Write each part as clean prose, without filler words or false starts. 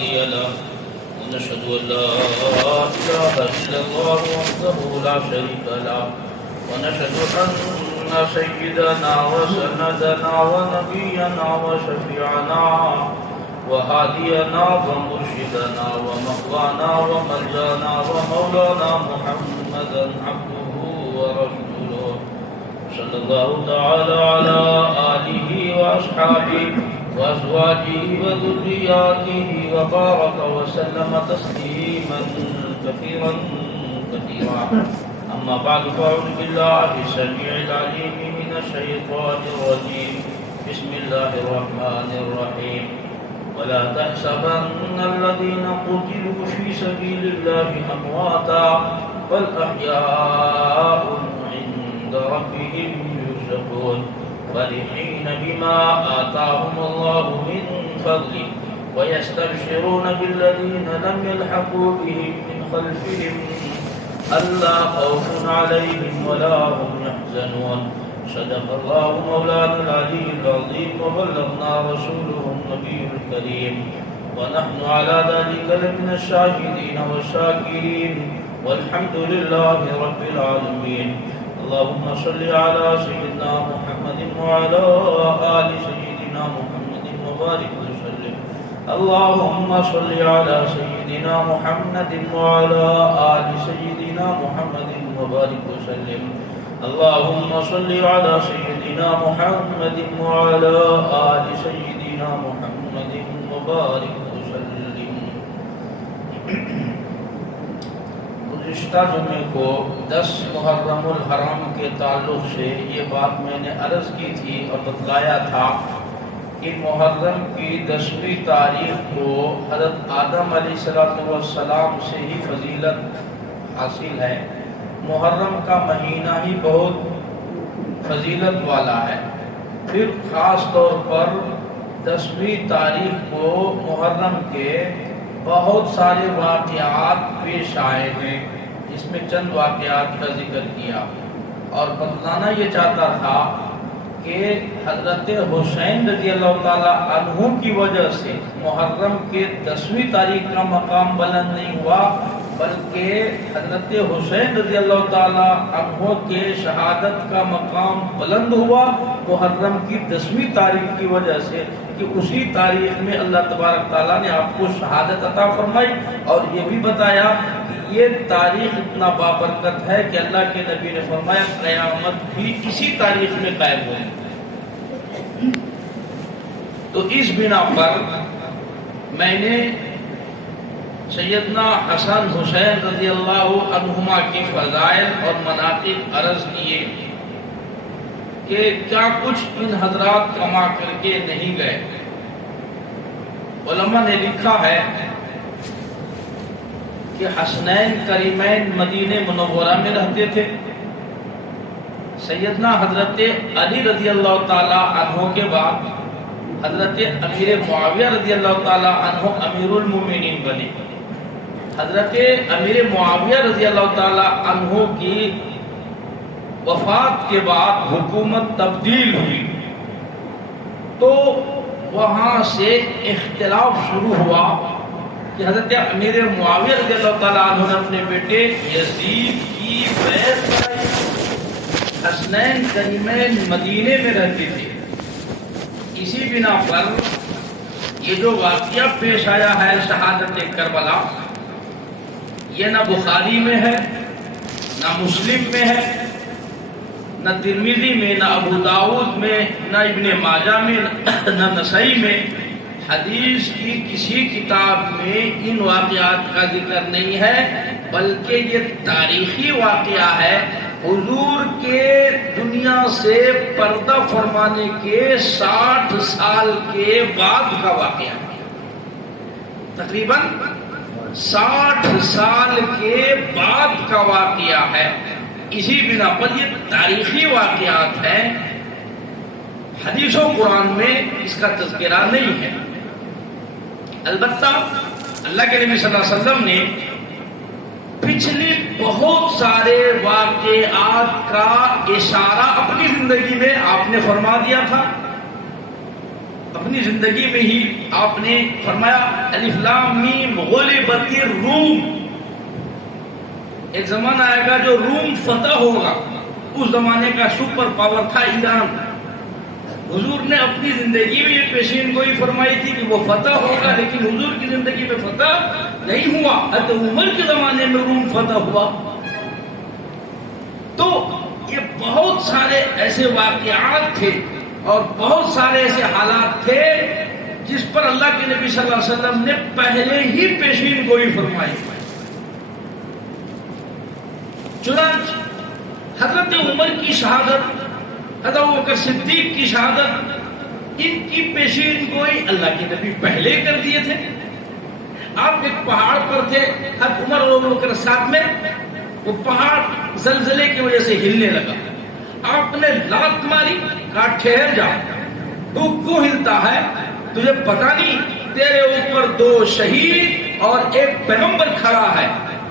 هادي له ونشهد أن لا إله إلا الله وحده لا شريك له ونشهد أن سيدنا وسندنا ونبينا وشفيعنا وهادينا ومرشدنا ومقوانا وملجانا ومولانا محمدا عبده ورسوله صلى الله تعالى على آله وأصحابه وأزواجه وذرياته وبارك وسلم تسليما كثيرا كثيرا. أما بعد فأعوذ بالله السميع العليم من الشيطان الرجيم. بسم الله الرحمن الرحيم. ولا تحسبن الذين قتلوا في سبيل الله أمواتا بل أحياء عند ربهم يرزقون فرحين بما آتاهم الله من فضله ويستبشرون بالذين لم يلحقوا بهم من خلفهم ألا خوف عليهم ولا هم يحزنون. صدق الله مولانا العلي العظيم وبلغنا رسوله النبي الكريم ونحن على ذلك لمن الشاهدين والشاكرين والحمد لله رب العالمين. اللهم صل على سيدنا محمد وعلى آل سيدنا محمد وبارك وسلم. اللهم صل على سيدنا محمد وعلى آل سيدنا محمد وبارك وسلم. اللهم صل على سيدنا محمد وعلى آل سيدنا محمد وبارك وسلم. گزشتہ جمعے کو 10 محرم الحرام کے تعلق سے یہ بات میں نے عرض کی تھی اور بتلایا تھا کہ محرم کی 10ویں تاریخ کو حضرت آدم علیہ السلام سے ہی فضیلت حاصل ہے. محرم کا مہینہ ہی بہت فضیلت والا ہے. پھر خاص طور پر 10ویں تاریخ کو محرم کے بہت سارے واقعات پیش آئے ہیں، جس میں چند واقعات کا ذکر کیا اور بتلانا یہ چاہتا تھا کہ حضرت حسین رضی اللہ تعالی عنہ کی وجہ سے محرم کے 10ویں تاریخ کا مقام بلند نہیں ہوا، بلکہ حضرت حسین رضی اللہ تعالی عنہ کے شہادت کا مقام بلند ہوا محرم کی 10ویں تاریخ کی وجہ سے، کہ اسی تاریخ میں اللہ تبارک تعالیٰ نے آپ کو شہادت عطا فرمائی اور یہ بھی بتایا کہ یہ تاریخ اتنا بابرکت ہے کہ اللہ کے نبی نے فرمایا قیامت بھی اسی تاریخ میں قائم ہوئی. تو اس بنا پر میں نے سیدنا حسن حسین رضی اللہ عنہما کی فضائل اور مناقب عرض کیے کہ کیا کچھ ان حضرات کما کر کے نہیں گئے. علماء نے لکھا ہے کہ حسنین کریمین مدینہ منورہ میں رہتے تھے. سیدنا حضرت علی رضی اللہ تعالی عنہ کے بعد حضرت امیر معاویہ رضی اللہ تعالی عنہ امیر المومنین بنے. حضرت امیر معاویہ رضی اللہ تعالی عنہ کی وفات کے بعد حکومت تبدیل ہوئی تو وہاں سے اختلاف شروع ہوا کہ حضرت امیر معاویہ رضی اللہ تعالیٰ عنہ نے اپنے بیٹے یزید کی بیعت کرائی. حسنین کریمین مدینے میں رہتے تھے. اسی بنا پر یہ جو واقعہ پیش آیا ہے شہادت کربلا، یہ نہ بخاری میں ہے، نہ مسلم میں ہے، نہ ترمذی میں، نہ ابو داؤد میں، نہ ابن ماجہ میں، نہ نسائی میں. حدیث کی کسی کتاب میں ان واقعات کا ذکر نہیں ہے، بلکہ یہ تاریخی واقعہ ہے. حضور کے دنیا سے پردہ فرمانے کے 60 سال کے بعد کا واقعہ، تقریباً 60 سال کے بعد کا واقعہ ہے. اسی بنا پر یہ تاریخی واقعات ہیں. حدیث و قرآن میں اس کا تذکرہ نہیں ہے. البتہ اللہ کے نبی صلی اللہ علیہ وسلم نے پچھلی بہت سارے واقعات کا اشارہ اپنی زندگی میں آپ نے فرما دیا تھا. اپنی زندگی میں ہی آپ نے فرمایا الف لام میم غلبت الروم، ایک زمانہ آئے گا جو روم فتح ہوگا، اس زمانے کا سپر پاور تھا ایران۔ حضور نے اپنی زندگی میں یہ پیشین گوئی فرمائی تھی کہ وہ فتح ہوگا، لیکن حضور کی زندگی میں فتح نہیں ہوا، حضرت عمر کے زمانے میں روم فتح ہوا۔ تو یہ بہت سارے ایسے واقعات تھے اور بہت سارے ایسے حالات تھے جس پر اللہ کے نبی صلی اللہ علیہ وسلم نے پہلے ہی پیشین گوئی فرمائی۔ چنانچہ حضرت عمر کی شہادت، حضرت ابوبکر صدیق کی شہادت، ان کی پیشین گوئی اللہ کے نبی پہلے کر دیے تھے۔ آپ ایک پہاڑ پر تھے، حضرت عمر اور ابوبکر ساتھ میں، وہ پہاڑ زلزلے کی وجہ سے ہلنے لگا، آپ نے لات ماری، کہا ٹھہر جا، تو کیوں ہلتا ہے؟ تجھے پتا نہیں تیرے اوپر 2 شہید اور ایک پیغمبر کھڑا ہے۔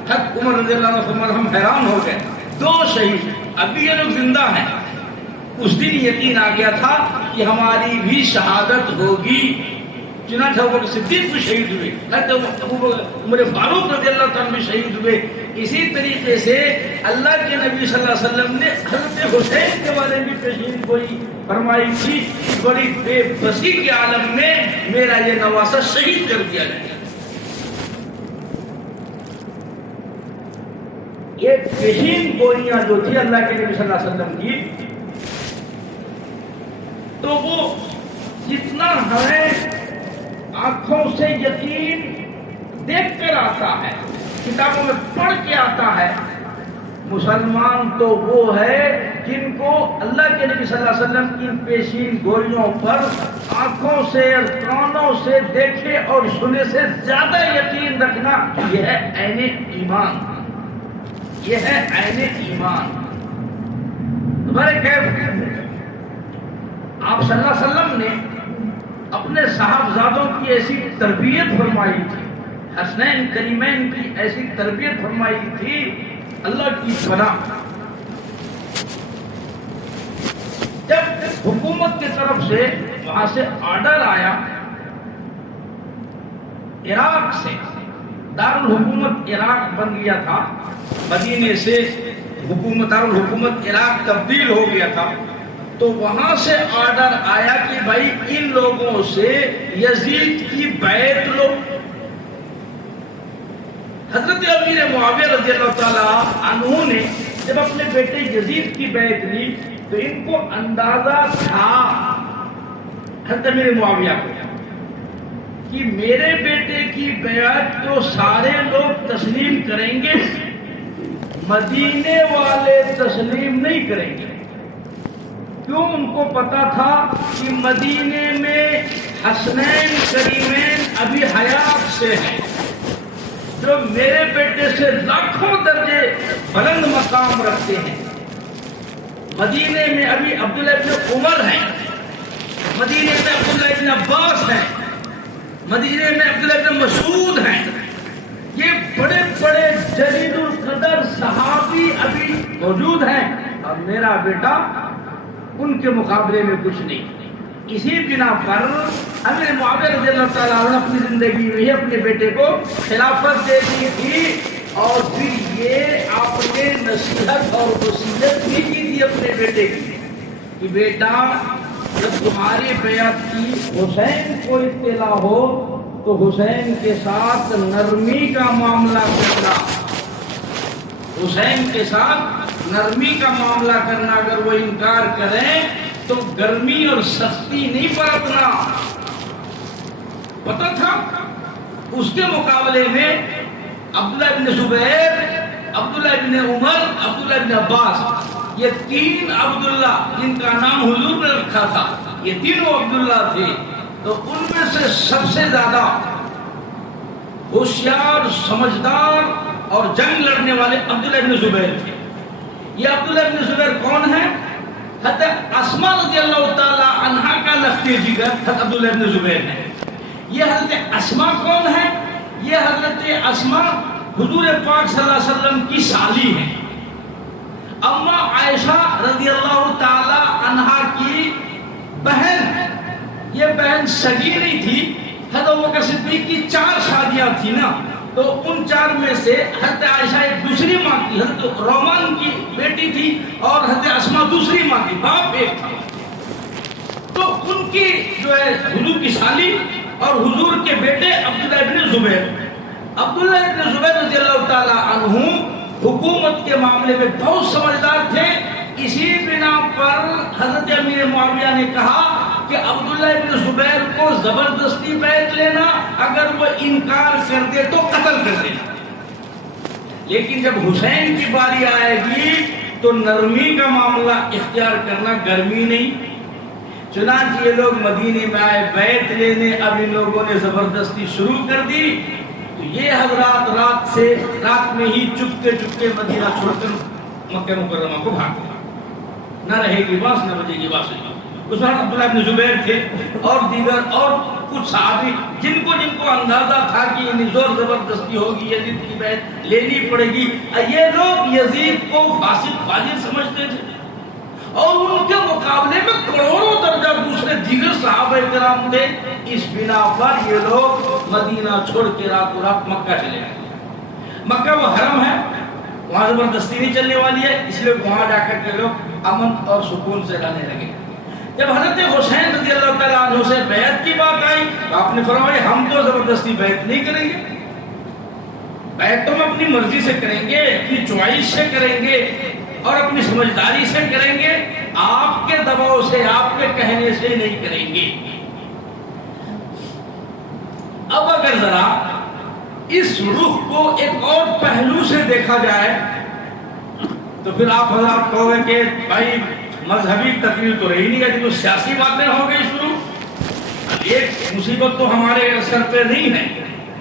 حضرت عمر رضی اللہ عنہ فرماتے ہم حیران ہو گئے، 2 شہید، ابھی یہ لوگ زندہ ہیں۔ اس دن یقین آ گیا تھا کہ ہماری بھی شہادت ہوگی، چنانچہ ابوبکر صدیق بھی شہید ہوئے، حضرت عمر فاروق رضی اللہ عنہ بھی شہید ہوئے۔ اسی طریقے سے اللہ کے نبی صلی اللہ علیہ وسلم نے حضرت حسین کے بارے میں پیشین گوئی فرمائی تھی، بڑی بے بسی کے عالم میں میرا یہ نواسہ شہید کر دیا جائے۔ یہ پیشین گوئیاں جو تھی اللہ کے نبی صلی اللہ علیہ وسلم کی، تو وہ جتنا ہمیں آنکھوں سے یقین دیکھ کر آتا ہے، کتابوں میں پڑھ کے آتا ہے، مسلمان تو وہ ہے جن کو اللہ کے نبی صلی اللہ علیہ وسلم کی پیشین گوئیوں پر آنکھوں سے اور کانوں سے دیکھے اور سنے سے زیادہ یقین رکھنا، یہ ہے عین ایمان، یہ ہے عین ایمان۔ تمہارے کیف آپ صلی اللہ علیہ وسلم نے اپنے صاحبزادوں کی ایسی تربیت فرمائی تھی، حسنین کریمین کی ایسی تربیت فرمائی تھی، اللہ کی پناہ۔ جب حکومت کی طرف سے وہاں سے آرڈر آیا، عراق سے دارالحکومت عراق بن گیا تھا، مدینے سے دارالحکومت عراق تبدیل ہو گیا تھا، تو وہاں سے آرڈر آیا کہ بھائی ان لوگوں سے یزید کی بیعت لو۔ حضرت امیر معاویہ رضی اللہ تعالی عنہ نے جب اپنے بیٹے یزید کی بیعت لی تو ان کو اندازہ تھا، حضرت امیر معاویہ کو، کہ میرے بیٹے کی بیعت تو سارے لوگ تسلیم کریں گے، مدینے والے تسلیم نہیں کریں گے۔ کیوں؟ ان کو پتا تھا کہ مدینے میں حسنین کریمین ابھی حیات سے ہیں، جو میرے بیٹے سے لاکھوں درجے بلند مقام رکھتے ہیں۔ مدینے میں ابھی عبداللہ ابن عمر ہیں، مدینے میں عبداللہ ابن عباس ہیں، مدینے میں عبداللہ ابن مسعود ہیں، یہ بڑے بڑے جلیل القدر صحابی ابھی موجود ہیں، اور میرا بیٹا ان کے مقابلے میں کچھ نہیں۔ اسی بنا پر امیر معاویہ رضی اللہ تعالیٰ عنہ اپنی زندگی میں ہی اپنے بیٹے کو خلافت دے دی تھی، اور پھر یہ آپ نے نصیحت اور وصیت بھی کی تھی اپنے بیٹے کی کہ بیٹا جب تمہاری بیعت کی حسین کو اطلاع ہو تو حسین کے ساتھ نرمی کا معاملہ کرنا، حسین کے ساتھ نرمی کا معاملہ کرنا، اگر وہ انکار کریں تو گرمی اور سختی نہیں برتنا۔ پتہ تھا اس کے مقابلے میں عبداللہ ابن زبیر، عبداللہ ابن عمر، عبداللہ ابن عباس، یہ 3 عبداللہ جن کا نام حضور نے رکھا تھا، یہ تینوں عبداللہ تھے، تو ان میں سے سب سے زیادہ ہوشیار، سمجھدار اور جنگ لڑنے والے عبداللہ ابن زبیر تھے۔ یہ عبداللہ ابن زبیر کون ہے؟ حضرت اسماء رضی اللہ تعالی عنہا کا لختی جگر حضرت عبداللہ ابن زبیر ہے۔ یہ حضرت اسماء کون ہے؟ یہ حضرت اسماء حضور پاک صلی اللہ علیہ وسلم کی سالی ہیں، اما عائشہ رضی اللہ تعالی عنہا کی بہن، یہ بہن سگی نہیں تھی. حضرت ابوبکر صدیق کی 4 شادیاں تھی نا, تو ان 4 میں سے حضرت عائشہ ایک دوسری ماں کی, حضرت رومان کی بیٹی تھی, اور حضرت اسما دوسری ماں کی, باپ ایک تھا. تو ان کی جو ہے حضور کی سالی اور حضور کے بیٹے عبداللہ ابن زبیر, عبداللہ ابن زبیر رضی اللہ تعالی عنہ حکومت کے معاملے میں بہت سمجھدار تھے. اسی بنا پر حضرت امیر معاویہ نے کہا کہ عبداللہ ابن زبیر کو زبردستی بیعت لینا, اگر وہ انکار کر دے تو قتل کر دینا. لیکن جب حسین کی باری آئے گی تو نرمی کا معاملہ اختیار کرنا, گرمی نہیں. چنانچہ یہ لوگ مدینے میں آئے بیعت لینے, اب ان لوگوں نے زبردستی شروع کر دی. تو یہ حضرات رات میں ہی چپکے چپکے مدینہ چھوڑ کر مکہ مکرمہ کو بھاگ گئے. نہ رہے گی باس نہ بجے گی باس. اس وقت عبداللہ ابن زبیر تھے اور دیگر اور کچھ صحابی جن کو اندازہ تھا کہ یہ زور زبردستی ہوگی, یزید کی بیعت لینی پڑے گی. یہ لوگ یزید کو فاسق فاجر سمجھتے تھے, اور ان کے مقابلے میں کروڑوں درجہ دوسرے دیگر صحابہ کرام تھے. اس بنا پر یہ لوگ مدینہ چھوڑ کے راتوں رات مکہ چلے گئے. مکہ وہ حرم ہے, وہاں زبردستی نہیں چلنے والی ہے, اس لیے وہاں جا کر کے لوگ امن اور سکون سے رہنے لگے. جب حضرت حسین رضی اللہ تعالیٰ عنہ سے بیعت کی بات آئی تو آپ نے فرمایا ہم تو زبردستی بیعت نہیں کریں گے, بیعت تو ہم اپنی مرضی سے کریں گے, اپنی چوائس سے کریں گے اور اپنی سمجھداری سے کریں گے, آپ کے دباؤ سے, آپ کے کہنے سے نہیں کریں گے. اب اگر ذرا اس رخ کو ایک اور پہلو سے دیکھا جائے تو پھر آپ حضرات کہو گے کہ بھائی مذہبی تقریر تو رہی نہیں ہے, تو سیاسی باتیں ہو گئی شروع. ایک مصیبت تو ہمارے سر پہ نہیں ہے,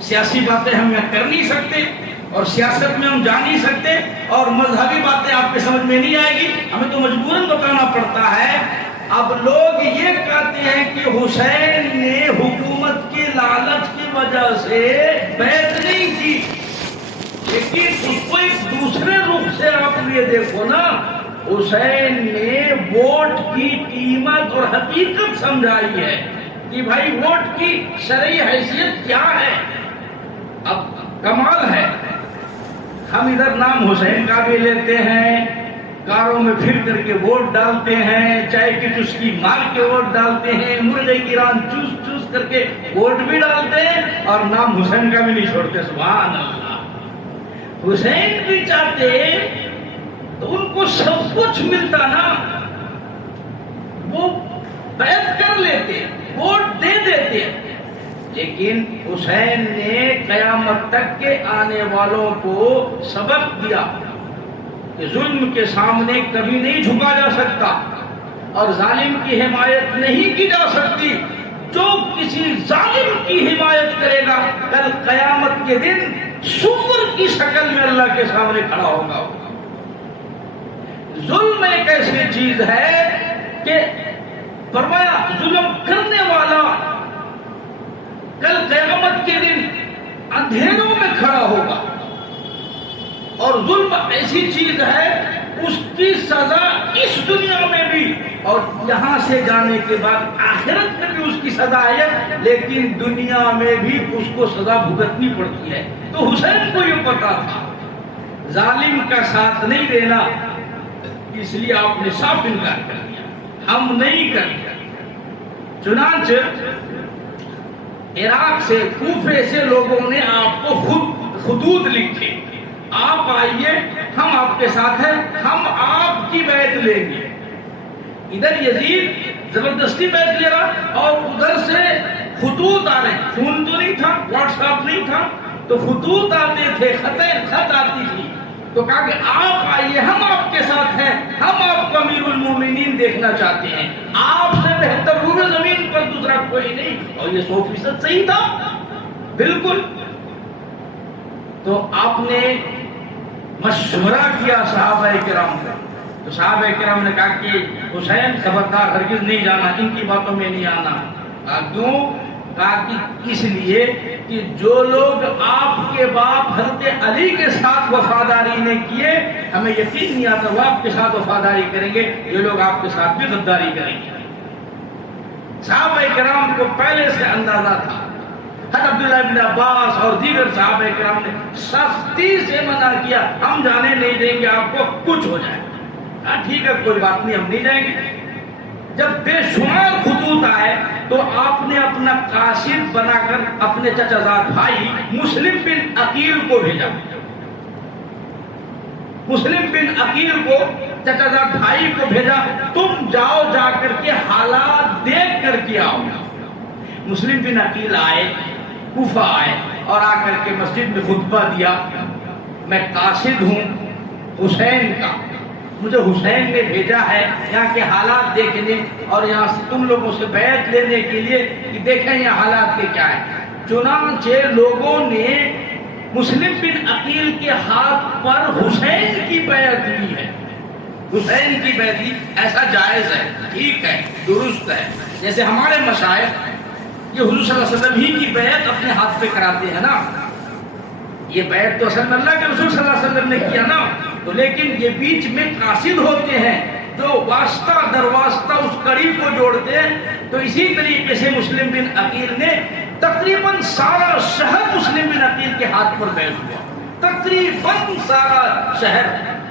سیاسی باتیں ہم یہاں کر نہیں سکتے اور سیاست میں ہم جا نہیں سکتے, اور مذہبی باتیں آپ کے سمجھ میں نہیں آئے گی, ہمیں تو مجبوراً بتانا پڑتا ہے. اب لوگ یہ کہتے ہیں کہ حسین نے حکومت کی لالچ کی وجہ سے بیعت نہیں کی, لیکن اس کو ایک دوسرے رخ سے آپ یہ دیکھو نا, حسین نے ووٹ کی قیمت اور حقیقت سمجھائی ہے کہ بھائی ووٹ کی شرعی حیثیت کیا ہے. اب کمال ہے, ہم ادھر نام حسین کا بھی لیتے ہیں, کاروں میں پھر کر کے ووٹ ڈالتے ہیں, چائے کی چسکی مار کے ووٹ ڈالتے ہیں, مرغے کی ران چوس چوس کر کے ووٹ بھی ڈالتے ہیں, اور نام حسین کا بھی نہیں چھوڑتے. سبحان اللہ. حسین بھی چاہتے تو ان کو سب کچھ ملتا نا, وہ بیعت کر لیتے, ووٹ دے دیتے, لیکن حسین نے قیامت تک کے آنے والوں کو سبق دیا کہ ظلم کے سامنے کبھی نہیں جھکا جا سکتا اور ظالم کی حمایت نہیں کی جا سکتی. جو کسی ظالم کی حمایت کرے گا کل قیامت کے دن سور کی شکل میں اللہ کے سامنے کھڑا ہوگا. ظلم ایک ایسی چیز ہے کہ فرمایا ظلم کرنے والا کل قیامت کے دن اندھیروں میں کھڑا ہوگا, اور ظلم ایسی چیز ہے اس کی سزا اس دنیا میں بھی اور یہاں سے جانے کے بعد آخرت میں بھی اس کی سزا ہے, لیکن دنیا میں بھی اس کو سزا بھگتنی پڑتی ہے. تو حسین کو یہ پتا تھا ظالم کا ساتھ نہیں دینا, اس لیے آپ نے صاف انکار کر دیا, ہم نہیں کریں. چنانچہ عراق سے, کوفے سے لوگوں نے آپ کو خود خطوط لکھے, آپ آئیے, ہم آپ کے ساتھ ہیں, ہم آپ کی بیعت لیں گے. ادھر یزید زبردستی بیعت لے رہا اور ادھر سے خطوط آ رہے, فون تو نہیں تھا, واٹس ایپ نہیں تھا, تو خطوط آتے تھے, خط آتی تھی. تو کہا کہ آپ آئیے, ہم آپ کے ساتھ ہیں, ہم آپ کو امیر المومنین دیکھنا چاہتے ہیں, آپ سے بہتر روح زمین پر دوسرا کوئی نہیں. اور یہ 100% صحیح تھا, بالکل. تو آپ نے مشورہ کیا صحابہ کرام کا, تو صحابہ کرام نے کہا کہ حسین خبردار, ہرگز نہیں جانا, ان کی باتوں میں نہیں آنا. کیوں؟ کہا کہ اس لیے کہ جو لوگ آپ کے باپ حضرت علی کے ساتھ وفاداری نے کیے, ہمیں یقین نہیں آتا وہ آپ کے ساتھ وفاداری کریں گے, یہ لوگ آپ کے ساتھ بھی غداری کریں گے. صحابہ کرام کو پہلے سے اندازہ تھا. حضرت عبداللہ بن عباس اور دیگر صحابہ کرام نے سختی سے منع کیا, ہم جانے نہیں دیں گے, آپ کو کچھ ہو جائے. ہاں ٹھیک ہے, کوئی بات نہیں, ہم نہیں جائیں گے. جب بے شمار خطوط آئے تو آپ نے اپنا قاصد بنا کر اپنے چچا زاد بھائی مسلم بن عقیل کو بھیجا. مسلم بن عقیل کو چچا زاد بھائی کو بھیجا, تم جاؤ, جا کر کے حالات دیکھ کر کے آؤ. مسلم بن عقیل آئے, کوفہ آئے اور آ کر کے مسجد میں خطبہ دیا. میں قاصد ہوں حسین کا, مجھے حسین نے بھیجا ہے یہاں کے حالات دیکھنے اور یہاں سے تم لوگوں سے بیعت لینے کے لیے کہ دیکھیں یہ حالات کے کیا ہے. چنانچہ لوگوں نے مسلم بن عقیل کے ہاتھ پر حسین کی بیعت لی ہے. حسین کی بیعت لی, ایسا جائز ہے, ٹھیک ہے, درست ہے. جیسے ہمارے مشائخ یہ حضور صلی اللہ علیہ وسلم ہی کی بیعت اپنے ہاتھ پہ کراتے ہیں نا. یہ بیعت تو اصل میں اللہ کے رسول صلی اللہ علیہ وسلم نے کیا نا, تو لیکن یہ بیچ میں قاصد ہوتے ہیں جو واسطہ در واسطہ اس کڑی کو جوڑتے ہیں. تو اسی طریقے سے مسلم بن عقیل نے تقریباً سارا شہر مسلم بن عقیل کے ہاتھ پر بیٹھ گیا, تقریباً سارا شہر.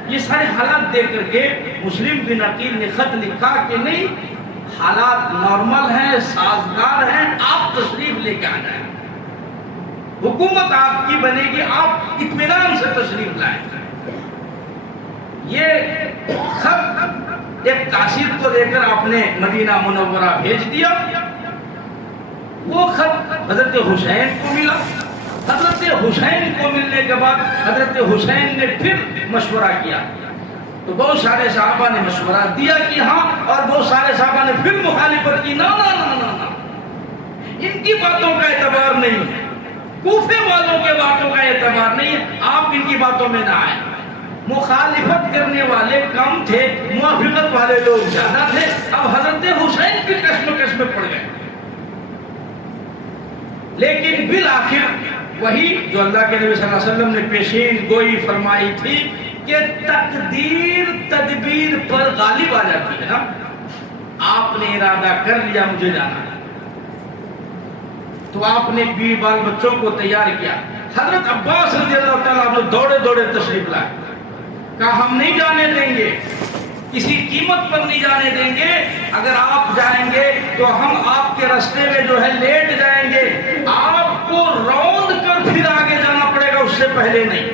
یہ سارے حالات دیکھ کر کے مسلم بن عقیل نے خط لکھا کہ نہیں, حالات نارمل ہیں, سازگار ہیں, آپ تشریف لے کے آ جائیں, حکومت آپ کی بنے گی, آپ اطمینان سے تشریف لائیں. یہ خط ایک قاصد کو دے کر آپ نے مدینہ منورہ بھیج دیا. وہ خط حضرت حسین کو ملا. حضرت حسین کو ملنے کے بعد حضرت حسین نے پھر مشورہ کیا, تو بہت سارے صحابہ نے مشورہ دیا کہ ہاں, اور بہت سارے صحابہ نے پھر مخالفت کی, نا نا نا نا نا, ان کی باتوں کا اعتبار نہیں ہے, کوفے والوں کے باتوں کا اعتبار نہیں ہے, آپ ان کی باتوں میں نہ آئیں. مخالفت کرنے والے کم تھے, موافقت والے لوگ زیادہ تھے. اب حضرت حسین کی کشمکش میں پڑ گئے. لیکن بالآخر وہی جو اللہ کے نبی صلی اللہ علیہ وسلم نے پیشین گوئی فرمائی تھی کہ تقدیر تدبیر پر غالب آ جاتی ہے نا. آپ نے ارادہ کر لیا مجھے جانا ہے, تو آپ نے بیوی بال بچوں کو تیار کیا. حضرت عباس رضی اللہ تعالیٰ عنہ دوڑے دوڑے تشریف لائے, کہا ہم نہیں جانے دیں گے, کسی قیمت پر نہیں جانے دیں گے. اگر آپ جائیں گے تو ہم آپ کے راستے میں جو ہے لیٹ جائیں گے, آپ کو روند کر پھر آگے جانا پڑے گا, اس سے پہلے نہیں.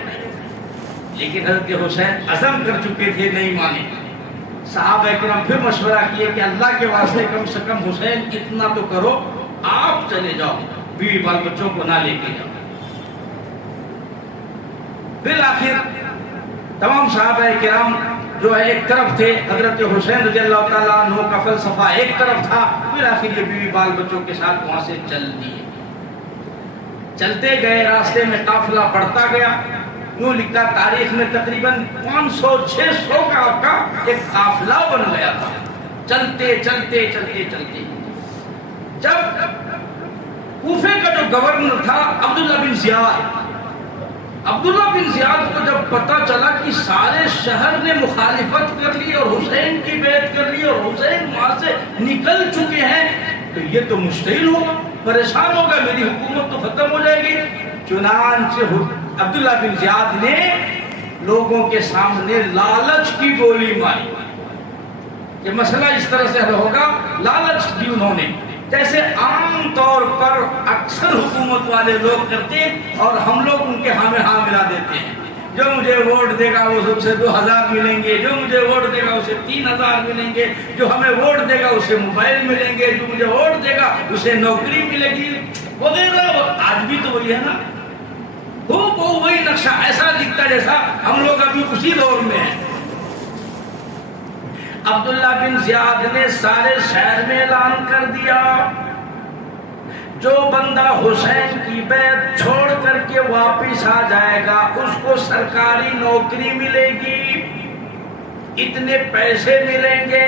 لیکن حضرت حسین عزم کر چکے تھے, نہیں مانے. صحابہ کرام پھر مشورہ کیے کہ اللہ کے واسطے کم سے کم حسین اتنا تو کرو, آپ چلے جاؤ, بیوی بال بچوں کو نہ لے کے جاؤ. بالآخر تمام صحابہ کرام جو ہے ایک طرف تھے, حضرت حسین رضی اللہ تعالیٰ عنہ کا فلسفہ ایک طرف تھا. پھر آخر یہ بیوی بال بچوں کے ساتھ وہاں سے چل دیے. چلتے گئے, راستے میں قافلہ بڑھتا گیا. یوں لکھا تاریخ میں تقریباً 500-600 کا آپ کا ایک قافلہ بن گیا تھا. چلتے چلتے چلتے چلتے جب کوفے کا جو گورنر تھا عبداللہ بن زیاد, عبداللہ بن زیاد کو جب پتا چلا کہ سارے شہر نے مخالفت کر لی اور حسین کی بیعت کر لی اور حسین وہاں سے نکل چکے ہیں, تو یہ تو مشتعل ہوگا, پریشان ہوگا, میری حکومت تو ختم ہو جائے گی. چنانچہ عبداللہ بن زیاد نے لوگوں کے سامنے لالچ کی گولی ماری. یہ مسئلہ اس طرح سے حل ہوگا, لالچ دی انہوں نے, جیسے عام طور پر اکثر حکومت والے لوگ کرتے ہیں اور ہم لوگ ان کے ہاں میں ہاں ملا دیتے ہیں. جو مجھے ووٹ دے گا وہ سب سے 2000 ملیں گے, جو مجھے ووٹ دے گا اسے 3000 ملیں گے, جو ہمیں ووٹ دے گا اسے موبائل ملیں گے, جو مجھے ووٹ دے گا اسے نوکری ملے گی وغیرہ. آج بھی تو وہی ہے نا, وہ وہی نقشہ ایسا دکھتا جیسا ہم لوگ ابھی اسی دور میں ہیں. عبداللہ بن زیاد نے سارے شہر میں اعلان کر دیا, جو بندہ حسین کی بیعت چھوڑ کر کے واپس آ جائے گا اس کو سرکاری نوکری ملے گی, اتنے پیسے ملیں گے,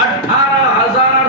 18,000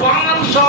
500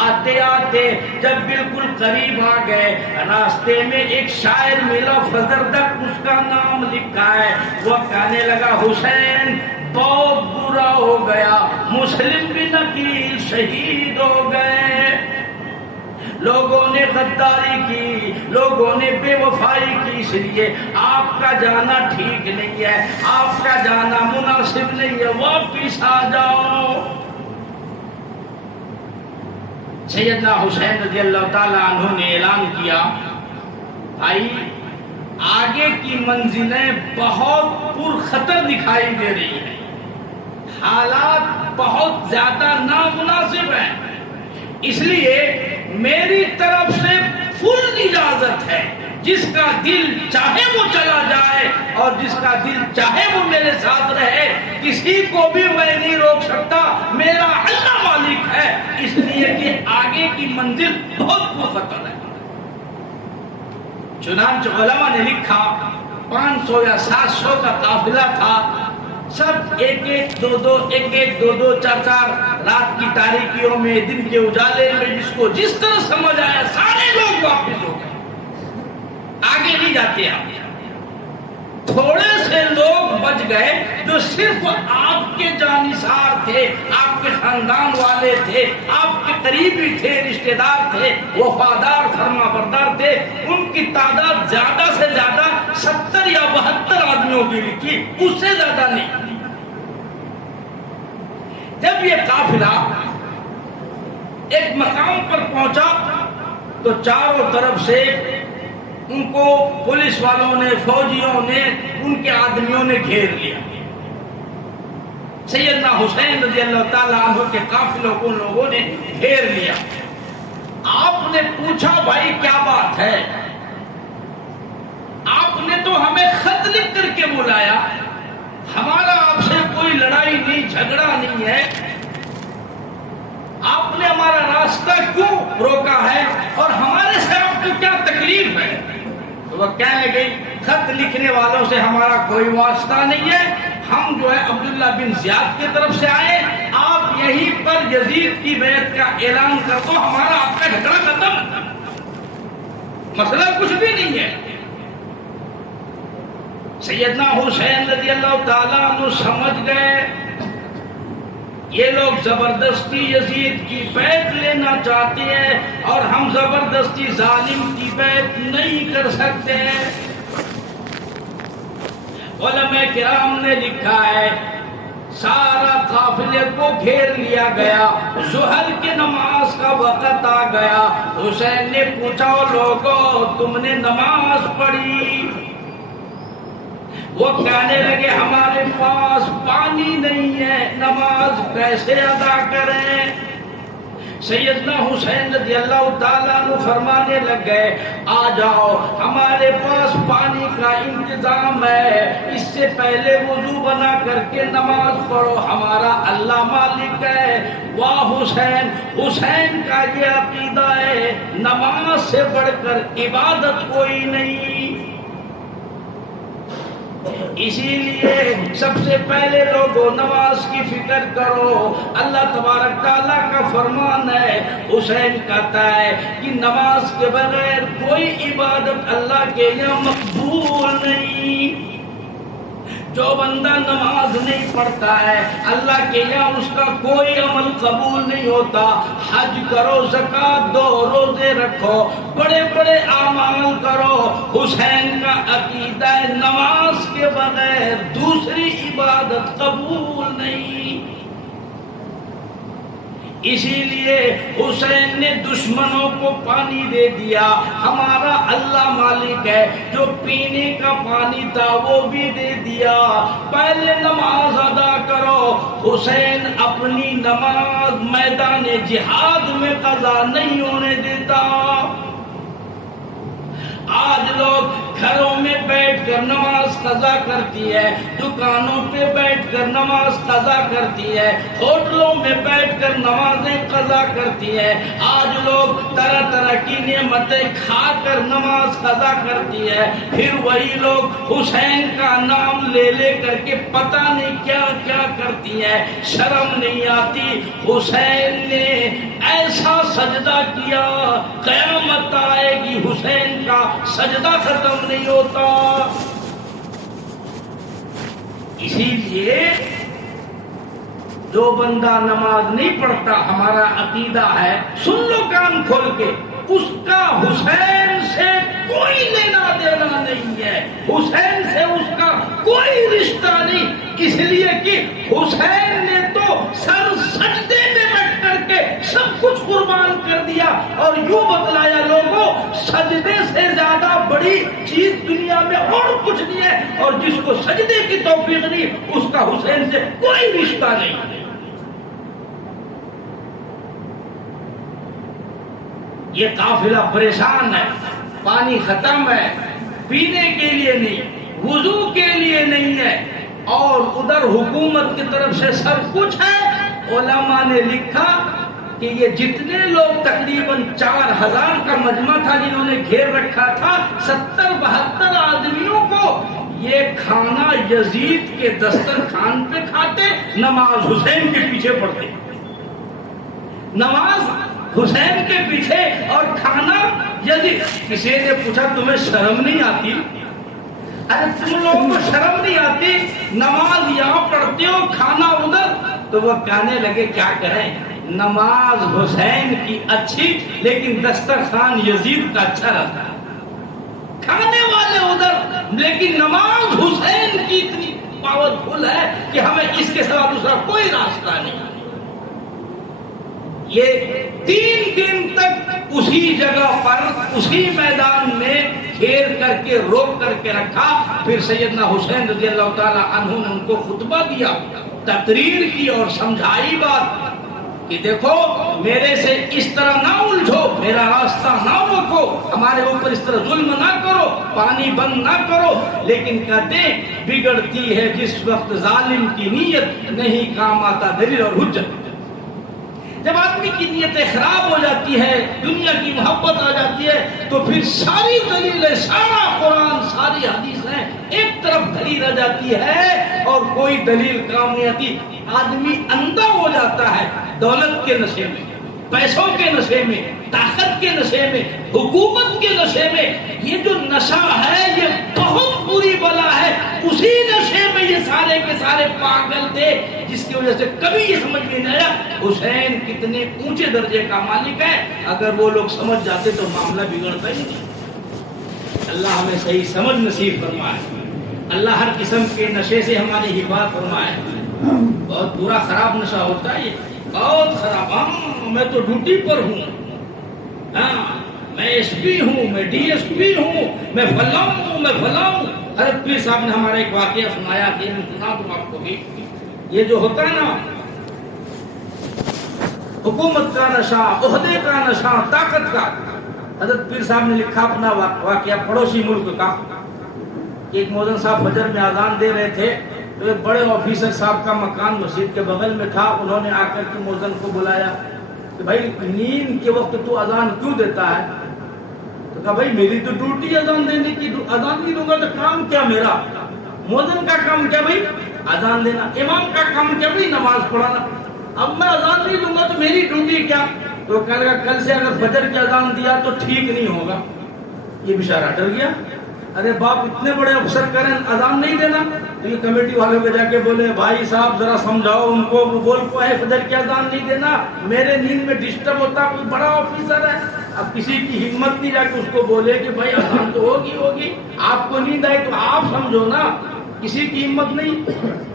آتے آتے جب بالکل قریب آ گئے، راستے میں ایک شاعر ملا، فزردق اس کا نام لکھا ہے، وہ کہنے لگا حسین بہت برا ہو گیا، مسلم بن عقیل شہید ہو گئے، لوگوں نے غداری کی، لوگوں نے بے وفائی کی، اس لیے آپ کا جانا ٹھیک نہیں ہے، آپ کا جانا مناسب نہیں ہے، واپس آ جاؤ۔ سیدنا حسین رضی اللہ تعالیٰ عنہ نے اعلان کیا، بھائی آگے کی منزلیں بہت پرخطر دکھائی دے رہی ہیں، حالات بہت زیادہ نامناسب ہیں، اس لیے میری طرف سے فل اجازت ہے، جس کا دل چاہے وہ چلا جائے اور جس کا دل چاہے وہ میرے ساتھ رہے، کسی کو بھی میں نہیں روک سکتا، میرا اللہ مالک ہے، اس لیے کہ آگے کی منزل بہت پرخطر ہے۔ چنانچہ علماء نے لکھا 500 یا 700 کا قافلہ تھا، سب ایک ایک دو 4 رات کی تاریکیوں میں، دن کے اجالے میں، جس کو جس طرح سمجھ آیا سارے لوگ واپس ہو گئے، آگے نہیں جاتے آپ۔ تھوڑے سے لوگ بچ گئے جو صرف آپ کے جانثار تھے، آپ کے خاندان والے تھے، آپ کے قریبی تھے، رشتہ دار تھے، وفادار فرما بردار تھے، ان کی تعداد زیادہ سے زیادہ 70 یا 72 آدمیوں کی لکھی، اس سے زیادہ نہیں۔ جب یہ قافلہ ایک مقام پر پہنچا تو چاروں طرف سے ان کو پولیس والوں نے، فوجیوں نے، ان کے آدمیوں نے گھیر لیا۔ سیدنا حسین رضی اللہ تعالیٰ عنہ کے قافلوں کو لوگوں نے گھیر لیا۔ آپ نے پوچھا بھائی کیا بات ہے؟ آپ نے تو ہمیں خط لکھ کر کے بلایا، ہمارا آپ سے کوئی لڑائی نہیں، جھگڑا نہیں ہے، آپ نے ہمارا راستہ کیوں روکا ہے اور ہمارے سے آپ کو کیا تکلیف ہے؟ تو وہ کہنے لگے خط لکھنے والوں سے ہمارا کوئی واسطہ نہیں ہے، ہم جو ہے عبداللہ بن زیاد کی طرف سے آئے، آپ یہیں پر یزید کی بیعت کا اعلان کر دو، ہمارا آپ کا جھگڑا ختم، مسئلہ کچھ بھی نہیں ہے۔ سیدنا حسین رضی اللہ تعالیٰ عنہ سمجھ گئے یہ لوگ زبردستی یزید کی بیعت لینا چاہتے ہیں اور ہم زبردستی ظالم کی بیعت نہیں کر سکتے ہیں۔ علماء کرام نے لکھا ہے سارا قافلے کو گھیر لیا گیا، ظہر کی نماز کا وقت آ گیا، حسین نے پوچھا لوگوں تم نے نماز پڑھی؟ وہ کہنے لگے ہمارے پاس پانی نہیں ہے، نماز کیسے ادا کریں؟ سیدنا حسین رضی اللہ تعالیٰ عنہ فرمانے لگ گئے آ جاؤ ہمارے پاس پانی کا انتظام ہے، اس سے پہلے وضو بنا کر کے نماز پڑھو، ہمارا اللہ مالک ہے۔ واہ حسین، حسین کا یہ عقیدہ ہے نماز سے بڑھ کر عبادت کوئی نہیں، اسی لیے سب سے پہلے لوگوں نماز کی فکر کرو۔ اللہ تبارک تعالیٰ کا فرمان ہے، حسین کہتا ہے کہ نماز کے بغیر کوئی عبادت اللہ کے یہاں مقبول نہیں، جو بندہ نماز نہیں پڑھتا ہے اللہ کے یہاں اس کا کوئی عمل قبول نہیں ہوتا۔ حج کرو، زکوٰۃ دو، روزے رکھو، بڑے بڑے اعمال کرو، حسین کا عقیدہ ہے نماز کے بغیر دوسری عبادت قبول نہیں۔ اسی لیے حسین نے دشمنوں کو پانی دے دیا، ہمارا اللہ مالک ہے، جو پینے کا پانی تھا وہ بھی دے دیا۔ پہلے نماز ادا کرو، حسین اپنی نماز میدان جہاد میں قضا نہیں ہونے دیتا۔ آج لوگ گھروں میں بیٹھ کر نماز قضا کرتی ہے, دکانوں پہ بیٹھ کر نماز قضا کرتی ہے, ہوٹلوں میں بیٹھ کر نمازیں قضا کرتی ہے. آج لوگ طرح طرح کی نعمتیں کھا کر نماز قضا کرتی ہے, پھر وہی لوگ حسین کا نام لے لے کر کے پتہ نہیں کیا کیا کرتی ہے. شرم نہیں آتی؟ حسین نے ایسا سجدہ کیا, قیامت آئے گی حسین کا سجدہ ختم نہیں ہوتا. اسی لیے جو بندہ نماز نہیں پڑھتا, ہمارا عقیدہ ہے, سن لو کان کھول کے, اس کا حسین سے کوئی لینا دینا نہیں ہے, حسین سے اس کا کوئی رشتہ نہیں. اس لیے کہ حسین نے تو سر سجدے میں رکھ کر کے سب کچھ قربان کر دیا, اور یوں بتلایا لوگوں سجدے سے زیادہ بڑی چیز دنیا میں اور کچھ نہیں ہے, اور جس کو سجدے کی توفیق نہیں اس کا حسین سے کوئی رشتہ نہیں. یہ قافلہ پریشان ہے, پانی ختم ہے, پینے کے لیے نہیں, وضو کے لیے نہیں ہے, اور ادھر حکومت کی طرف سے سب کچھ ہے. علماء نے لکھا کہ یہ جتنے لوگ تقریباً 4000 کا مجمع تھا جنہوں نے گھیر رکھا تھا, 70-72 آدمیوں کو یہ کھانا یزید کے دسترخوان پہ کھاتے, نماز حسین کے پیچھے پڑھتے, نماز حسین کے پیچھے اور کھانا یزید. کسی نے پوچھا تمہیں شرم نہیں آتی؟ ارے تم لوگوں کو شرم نہیں آتی؟ نماز یہاں پڑھتے ہو, کھانا ادھر. تو وہ کہنے لگے کیا کریں, نماز حسین کی اچھی لیکن دسترخوان یزید کا اچھا رہتا ہے, کھانے والے ادھر لیکن نماز حسین کی اتنی پاورفل ہے کہ ہمیں اس کے سوا دوسرا کوئی راستہ نہیں. یہ 3 دن تک اسی جگہ پر اسی میدان میں گھیر کر کے روک کر کے رکھا. پھر سیدنا حسین رضی اللہ تعالی عنہ نے ان کو خطبہ دیا, تقریر کی اور سمجھائی بات کہ دیکھو میرے سے اس طرح نہ الجھو, میرا راستہ نہ روکو, ہمارے اوپر اس طرح ظلم نہ کرو, پانی بند نہ کرو. لیکن کہتے بگڑتی ہے جس وقت ظالم کی نیت, نہیں کام آتا دلیل اور حجت. جب آدمی کی نیتیں خراب ہو جاتی ہے, دنیا کی محبت آ جاتی ہے, تو پھر ساری دلیلیں, سارا قرآن, ساری حدیثیں ایک طرف دھری رہ جاتی ہے اور کوئی دلیل کام نہیں آتی. آدمی اندھا ہو جاتا ہے دولت کے نشے میں, پیسوں کے نشے میں, طاقت کے نشے میں, حکومت کے نشے میں. یہ جو نشہ ہے یہ بہت بری بلا ہے. اسی نشے میں یہ سارے کے سارے پاگل تھے, جس کی وجہ سے کبھی یہ سمجھ میں نہیں آیا حسین کتنے اونچے درجے کا مالک ہے. اگر وہ لوگ سمجھ جاتے تو معاملہ بگڑتا ہی نہیں. اللہ ہمیں صحیح سمجھ نصیب فرمائے, اللہ ہر قسم کے نشے سے ہماری حفاظت فرمائے. بہت برا خراب نشہ ہوتا ہے یہ, بہت خراب. میں تو ڈیوٹی پر ہوں, میں ایس پی ہوں, میں ڈی ایس پی ہوں, میں فلاں ہوں, میں فلاں ہوں. حضرت پیر صاحب نے ہمارا ایک واقعہ سنایا کہ میں سنا دوں آپ کو بھی. یہ جو ہوتا ہے نا حکومت کا نشہ, عہدے کا نشہ, طاقت کا, حضرت پیر صاحب نے لکھا اپنا واقعہ پڑوسی ملک کا. ایک مؤذن صاحب فجر میں اذان دے رہے تھے, تو ایک بڑے آفیسر صاحب کا مکان مسجد کے بغل میں تھا. انہوں نے آ کر کے مؤذن کو بلایا کہ بھائی نیند کے وقت تو اذان کیوں دیتا ہے؟ تو کہا بھائی میری تو ڈیوٹی اذان دینے کی, اذان نہیں دوں گا تو کام کیا میرا؟ مؤذن کا کام کیا بھائی؟ اذان دینا. امام کا کام کیا بھائی؟ نماز پڑھانا. اب میں اذان نہیں دوں گا تو میری ڈیوٹی کیا؟ تو کہنے لگا کل سے اگر فجر کی اذان دیا تو ٹھیک نہیں ہوگا. یہ بیچارہ ڈر گیا. ارے باپ اتنے بڑے افسر کریں اذان نہیں دینا. تو یہ کمیٹی والوں کے جا کے بولے بھائی صاحب ذرا سمجھاؤ ان کو, وہ بول کو ہے فجر کی اذان نہیں دینا, میرے نیند میں ڈسٹرب ہوتا, کوئی بڑا آفیسر ہے. اب کسی کی ہمت نہیں جا کے اس کو بولے کہ بھائی اذان تو ہوگی, آپ کو نیند آئے تو آپ سمجھو نا, کسی کی ہمت نہیں.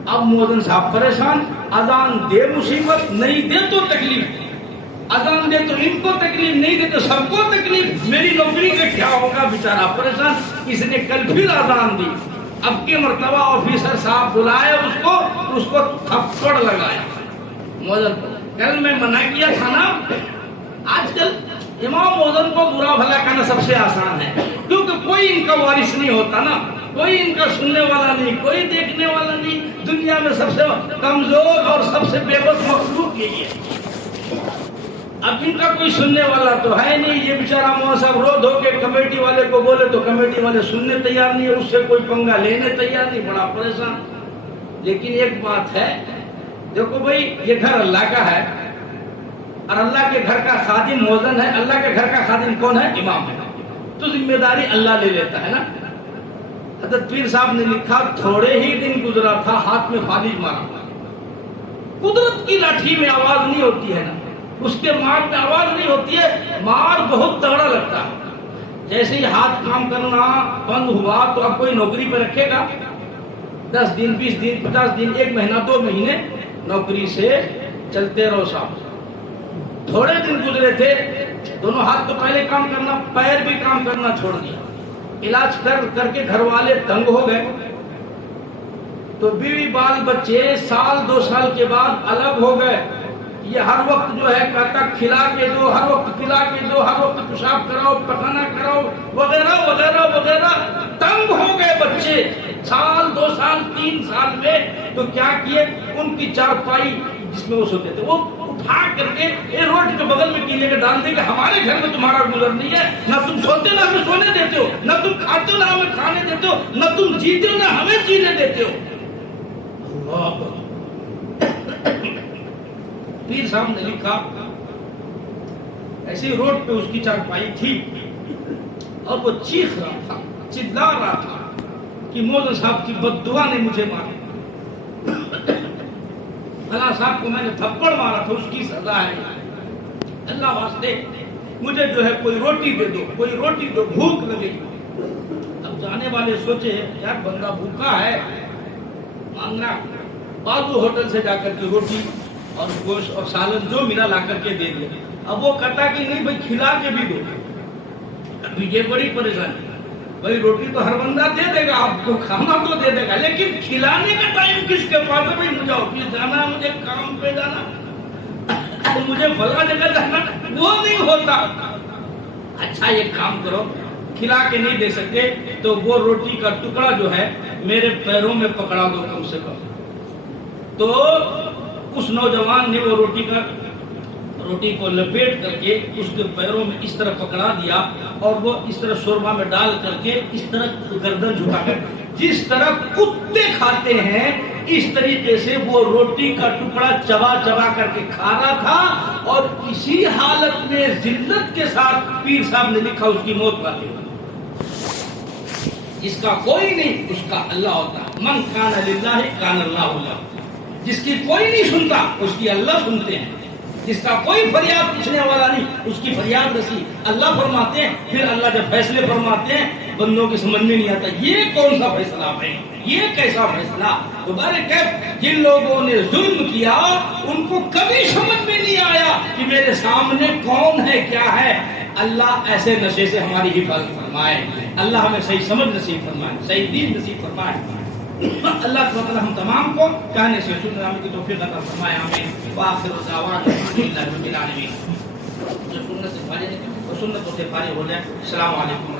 اب مؤذن صاحب پریشان, اذان دے مصیبت, نہیں دے تو تکلیف, اذان دے تو ان کو تکلیف, نہیں دے تو سب کو تکلیف, میری نوکری کا کیا ہوگا؟ بیچارہ پریشان. اس نے کل پھر اذان دی. اب کی مرتبہ آفیسر صاحب بلائے اس کو تھپڑ لگایا. مؤذن کل میں منع کیا تھا نا. آج کل امام مؤذن کو برا بھلا کہنا سب سے آسان ہے, کیونکہ کوئی ان کا وارث نہیں ہوتا نا. کوئی ان کا سننے والا نہیں، کوئی دیکھنے والا نہیں. دنیا میں سب سے کمزور اور سب سے بے بس مخلوق یہی ہے. اب ان کا کوئی سننے والا تو ہے نہیں. یہ بیچارہ مولوی صاحب رو دھو کے کمیٹی والے کو بولے تو کمیٹی والے سننے تیار نہیں ہے، اس سے کوئی پنگا لینے تیار نہیں، بڑا پریشان. لیکن ایک بات ہے، دیکھو بھائی یہ گھر اللہ کا ہے اور اللہ کے گھر کا خادم مؤذن ہے. اللہ کے گھر کا خادم کون ہے؟ امام ہے. تو ذمہ داری اللہ لے لیتا ہے نا. حضرت پیر صاحب نے لکھا تھوڑے ہی دن گزرا تھا ہاتھ میں فالج مارا. قدرت کی لاٹھی میں آواز نہیں ہوتی ہے نا، اس کے مار میں آواز نہیں ہوتی ہے، مار بہت تگڑا لگتا ہے. جیسے ہی ہاتھ کام کرنا بند ہوا تو اب کوئی نوکری پہ رکھے گا؟ 10 دن 20 دن 50 دن 1 مہینہ 2 مہینے نوکری سے چلتے رہو صاحب. تھوڑے دن گزرے تھے، دونوں ہاتھ تو پہلے کام کرنا، پیر بھی کام کرنا چھوڑ دیا. علاج کر کر کے گھر والے تنگ ہو گئے تو بیوی بال بچے سال 2 سال کے بعد الگ ہو گئے. یہ ہر وقت جو ہے کہتا کھلا کے دو، ہر وقت پلا کے دو، ہر وقت پیشاب کراؤ، پخانا کراؤ وغیرہ وغیرہ وغیرہ. تنگ ہو گئے بچے سال 2 سال 3 سال میں. تو کیا کیے، ان کی چارپائی جس میں وہ سوتے تھے وہ اٹھا کر کے روڈ کے بغل میں کیلے کے ڈال دے کہ ہمارے گھر میں تمہارا گزر نہیں ہے. نہ تم سوتے نہ ہمیں سونے دیتے ہو، نہ تم کھاتے ہو نہ ہمیں کھانے دیتے ہو، نہ تم جیتے ہو نہ ہمیں جینے دیتے ہو. پیر صاحب نے لکھا ایسے روڈ پہ اس کی چارپائی تھی اور وہ چیخ رہا تھا، چلا رہا تھا کہ مولوی صاحب کی بد دعا نے مجھے مارا، فلاں صاحب کو میں نے تھپڑ مارا تھا، اس کی سزا ہے. اللہ واسطے مجھے جو ہے کوئی روٹی دے دو، کوئی روٹی دو، بھوک لگے گی. اب جانے والے سوچے یار بندہ بھوکا ہے، مانگنا. بازو ہوٹل سے جا کر کے روٹی اور گوشت اور سالن جو ملا لا کر کے دے دیا. اب وہ کہتا کہ نہیں بھائی کھلا کے بھی دو. ابھی یہ بڑی پریشانی. بھائی روٹی تو ہر بندہ دے دے گا، آپ کو کھانا تو دے دے گا، لیکن کھلانے کا ٹائم کس کے پاس ہے؟ بھائی مجھے آفس جانا، مجھے کام پہ جانا، مجھے فلاں جگہ جانا، وہ نہیں ہوتا. اچھا یہ کام کرو، کھلا کے نہیں دے سکتے تو وہ روٹی کا ٹکڑا جو ہے میرے پیروں میں پکڑا دو کم سے کم. تو اس نوجوان نے وہ روٹی کو لپیٹ کر کے اس کے پیروں میں اس طرح پکڑا دیا اور وہ اس طرح شوربہ میں ڈال کر کے اس طرح گردن جھکا کر جس طرح کتے کھاتے ہیں اس طریقے سے وہ روٹی کا ٹکڑا چبا چبا کر کے کھا رہا تھا. اور اسی حالت میں ذلت کے ساتھ پیر صاحب نے لکھا اس کی موت پاتی. جس کا کوئی نہیں اس کا اللہ ہوتا ہے. من کان للہ کان اللہ لہ. جس کی کوئی نہیں سنتا اس کی اللہ سنتے ہیں. جس کا کوئی فریاد پوچھنے والا نہیں اس کی فریاد رسی اللہ فرماتے ہیں. پھر اللہ جب فیصلے فرماتے ہیں بندوں کی سمجھ میں نہیں آتا یہ کون سا فیصلہ ہے، یہ کیسا فیصلہ. دوبارہ کہ جن لوگوں نے ظلم کیا ان کو کبھی سمجھ میں نہیں آیا کہ میرے سامنے کون ہے کیا ہے. اللہ ایسے نشے سے ہماری حفاظت فرمائے. اللہ ہمیں صحیح سمجھ نصیب فرمائے، صحیح دین نصیب فرمائے. اللہ تعالی ہم تمام کو کہنے سے سننے کی توفیق عطا فرمائے. آمین. وآخر دعوانا الحمدللہ رب العالمین. جو سنت سے فارغ ہے وہ سنتوں سے فارغ ہو جائے. السلام علیکم.